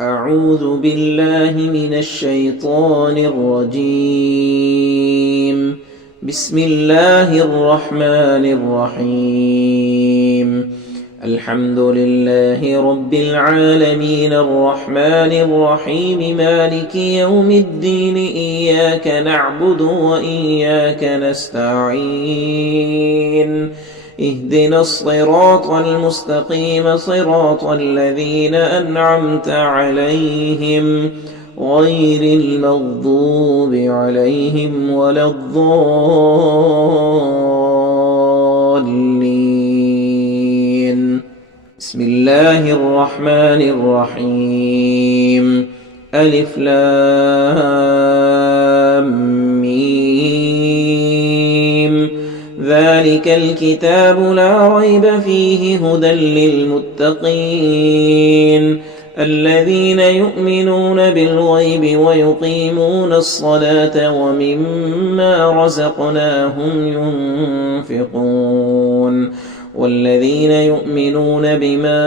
أعوذ بالله من الشيطان الرجيم. بسم الله الرحمن الرحيم. الحمد لله رب العالمين الرحمن الرحيم مالك يوم الدين إياك نعبد وإياك نستعين اهدنا الصراط المستقيم صراط الذين أنعمت عليهم غير المغضوب عليهم ولا الضالين. بسم الله الرحمن الرحيم. ألف لام ميم. ذلك الكتاب لا ريب فيه هدى للمتقين الذين يؤمنون بالغيب ويقيمون الصلاة ومما رزقناهم ينفقون والذين يؤمنون بما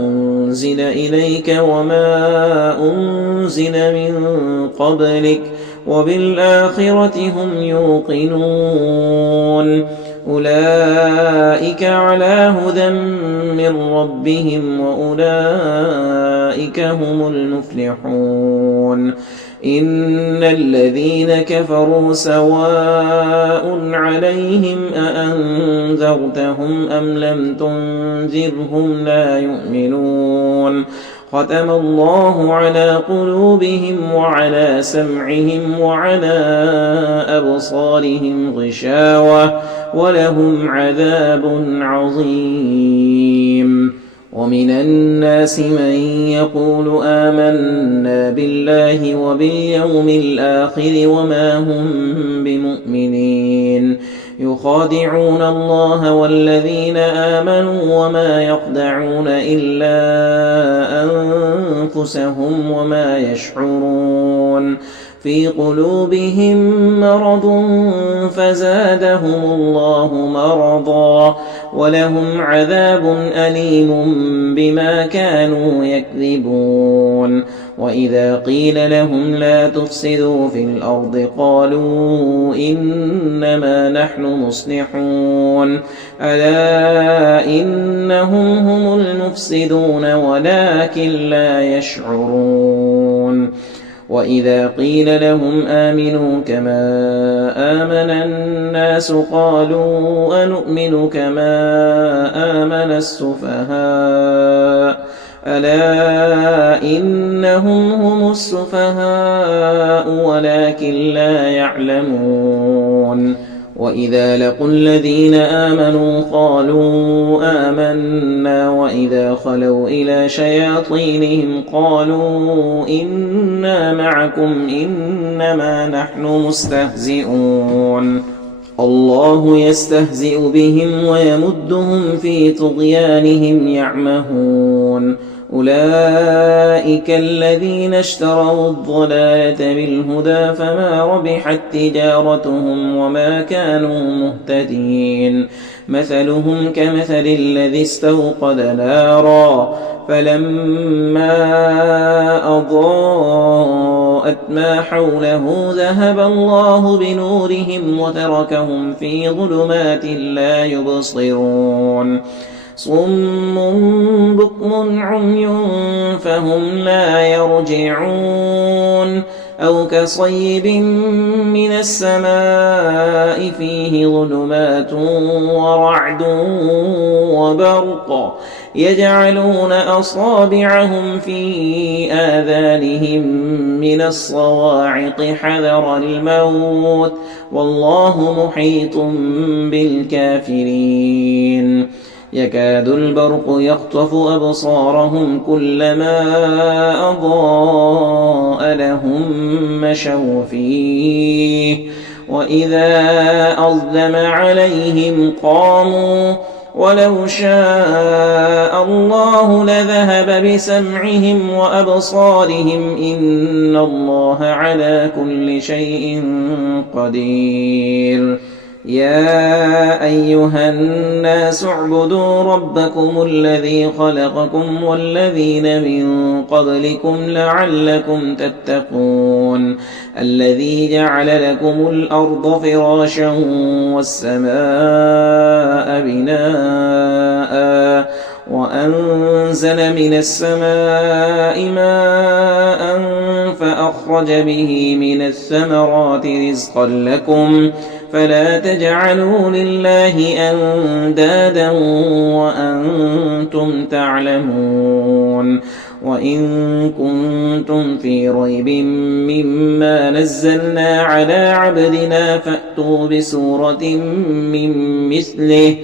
أنزل إليك وما أنزل من قبلك وبالآخرة هم يوقنون أولئك على هدى من ربهم وأولئك هم المفلحون. إن الذين كفروا سواء عليهم أأنذرتهم أم لم تنذرهم لا يؤمنون. ختم الله على قلوبهم وعلى سمعهم وعلى أبصارهم غشاوة ولهم عذاب عظيم. ومن الناس من يقول آمنا بالله وباليوم الآخر وما هم بمؤمنين يخادعون الله والذين آمنوا وما يخدعون إلا أنفسهم وما يشعرون. في قلوبهم مرض فزادهم الله مرضا ولهم عذاب أليم بما كانوا يكذبون. وإذا قيل لهم لا تفسدوا في الأرض قالوا إنما نحن مصلحون ألا إنهم هم المفسدون ولكن لا يشعرون. وإذا قيل لهم آمنوا كما آمن الناس قالوا أنؤمن كما آمن السفهاء ألا إنهم هم السفهاء ولكن لا يعلمون. وإذا لقوا الذين آمنوا قالوا آمنا وإذا خلوا إلى شياطينهم قالوا إنا معكم إنما نحن مستهزئون. الله يستهزئ بهم ويمدهم في طغيانهم يعمهون. أولئك الذين اشتروا الضلالة بالهدى فما ربحت تجارتهم وما كانوا مهتدين. مثلهم كمثل الذي استوقد نارا فلما أضاءت ما حوله ذهب الله بنورهم وتركهم في ظلمات لا يبصرون. صم بكم عمي فهم لا يرجعون. أو كصيب من السماء فيه ظلمات ورعد وبرق يجعلون أصابعهم في آذانهم من الصواعق حذر الموت والله محيط بالكافرين. يكاد البرق يخطف أبصارهم كلما أضاء لهم مشوا فيه وإذا أظلم عليهم قاموا ولو شاء الله لذهب بسمعهم وأبصارهم إن الله على كل شيء قدير. يا أيها الناس اعبدوا ربكم الذي خلقكم والذين من قبلكم لعلكم تتقون الذي جعل لكم الأرض فراشا والسماء بناء وأنزل من السماء ماء فأخرج به من الثمرات رزقا لكم فلا تجعلوا لله أندادا وأنتم تعلمون وإن كنتم في ريب مما نزلنا على عبدنا فأتوا بسورة من مثله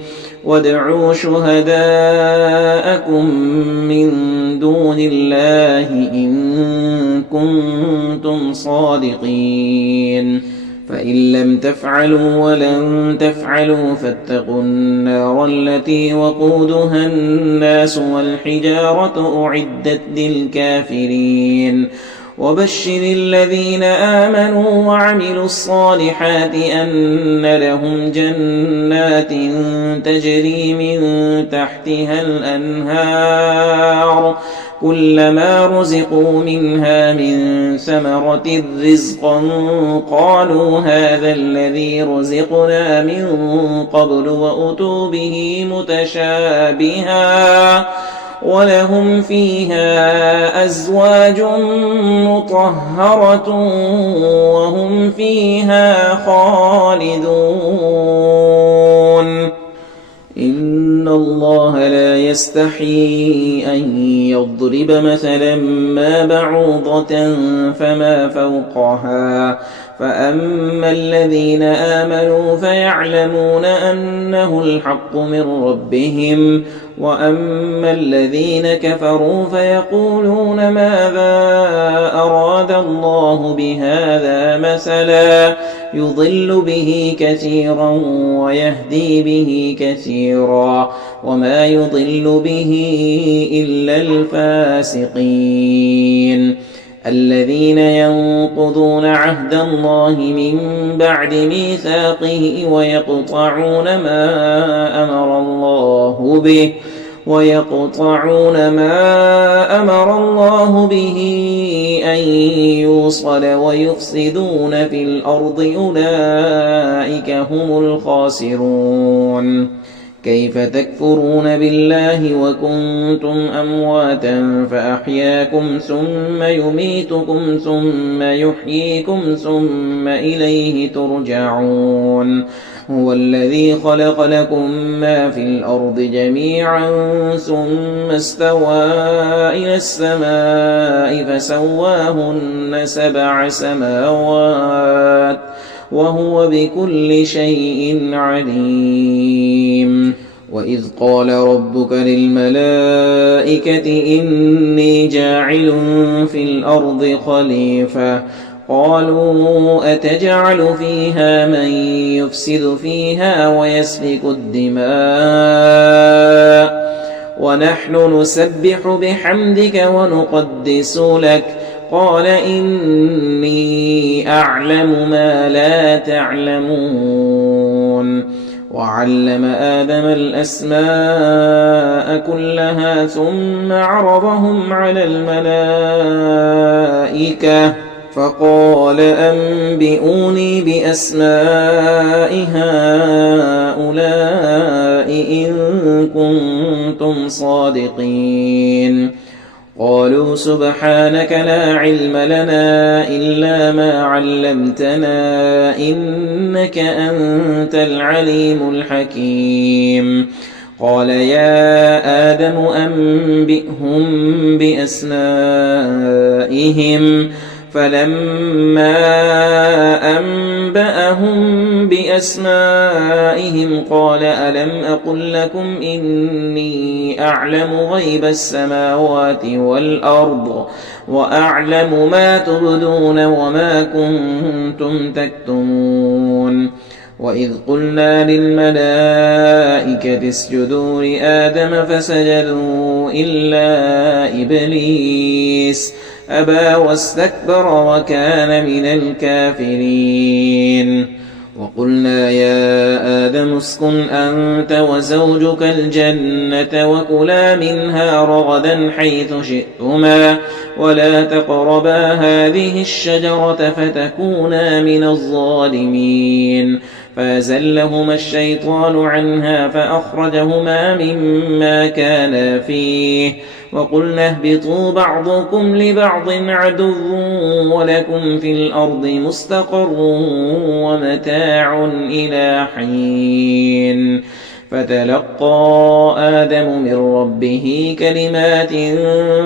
وادعوا شهداءكم من دون الله إن كنتم صادقين فإن لم تفعلوا ولن تفعلوا فاتقوا النار التي وقودها الناس والحجارة أعدت للكافرين وبشر الذين آمنوا وعملوا الصالحات أن لهم جنات تجري من تحتها الأنهار كلما رزقوا منها من ثمرة رزقا قالوا هذا الذي رزقنا من قبل وأتوا به متشابها ولهم فيها أزواج مطهرة وهم فيها خالدون إن الله لا يستحيي أن يضرب مثلا ما بعوضة فما فوقها فأما الذين آمنوا فيعلمون أنه الحق من ربهم وأما الذين كفروا فيقولون ماذا أراد الله بهذا مثلا يضل به كثيرا ويهدي به كثيرا وما يضل به إلا الفاسقين الذين ينقضون عهد الله من بعد ميثاقه ويقطعون ما أمر الله به أن يوصل ويفسدون في الأرض أولئك هم الخاسرون كيف تكفرون بالله وكنتم أمواتا فأحياكم ثم يميتكم ثم يحييكم ثم إليه ترجعون هو الذي خلق لكم ما في الأرض جميعا ثم استوى إلى السماء فسواهن 7 سماوات وهو بكل شيء عليم وإذ قال ربك للملائكة إني جاعل في الأرض خليفة قالوا أتجعل فيها من يفسد فيها ويسفك الدماء ونحن نسبح بحمدك ونقدس لك قال إني أعلم ما لا تعلمون وعلم آدم الأسماء كلها ثم عرضهم على الملائكة فقال أنبئوني بأسماء هؤلاء إن كنتم صادقين قالوا سبحانك لا علم لنا إلا ما علمتنا إنك أنت العليم الحكيم قال يا آدم أنبئهم بأسمائهم فلما أنبأهم بأسمائهم قال ألم أقل لكم إني أعلم غيب السماوات والأرض وأعلم ما تبدون وما كنتم تكتمون وإذ قلنا للملائكة اسجدوا لآدم فسجدوا إلا إبليس أبى واستكبر وكان من الكافرين وقلنا يا آدم اسكن أنت وزوجك الجنة وكلا منها رغدا حيث شئتما ولا تقربا هذه الشجرة فتكونا من الظالمين فأزلهما الشيطان عنها فأخرجهما مما كانا فيه وقلنا اهبطوا بعضكم لبعض عدو ولكم في الأرض مستقر ومتاع إلى حين فتلقى آدم من ربه كلمات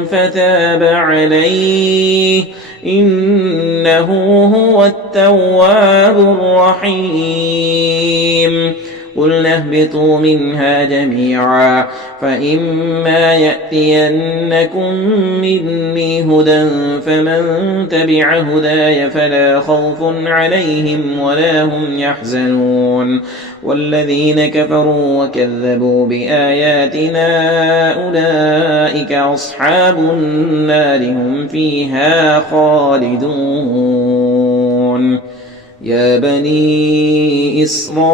فتاب عليه إنه هو التواب الرحيم قلنا اهبطوا منها جميعا فإما يأتينكم مني هدى فمن تبع هداي فلا خوف عليهم ولا هم يحزنون والذين كفروا وكذبوا بآياتنا أولئك أصحاب النار هم فيها خالدون يا بني إسرائيل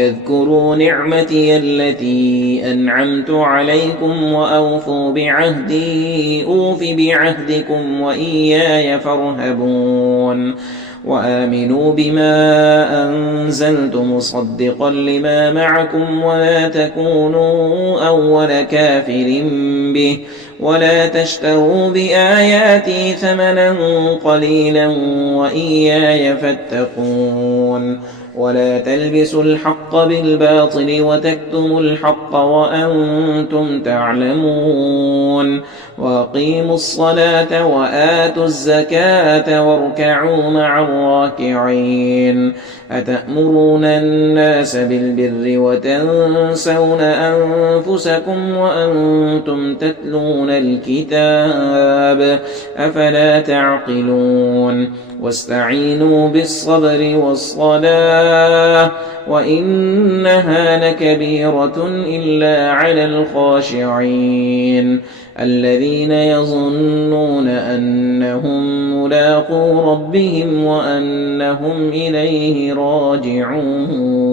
اذكروا نعمتي التي أنعمت عليكم وأوفوا بعهدي أوف بعهدكم وإياي فارهبون وآمنوا بما أنزلت مصدقا لما معكم ولا تكونوا أول كافر به ولا تشتروا بآياتي ثمنا قليلا وإياي فاتقون ولا تلبسوا الحق بالباطل وتكتموا الحق وأنتم تعلمون وأقيموا الصلاة وآتوا الزكاة واركعوا مع الراكعين أتأمرون الناس بالبر وتنسون أنفسكم وأنتم تتلون الكتاب أفلا تعقلون واستعينوا بالصبر والصلاة وإنها لكبيرة إلا على الخاشعين الذين يظنون أنهم ملاقو ربهم وأنهم إليه راجعون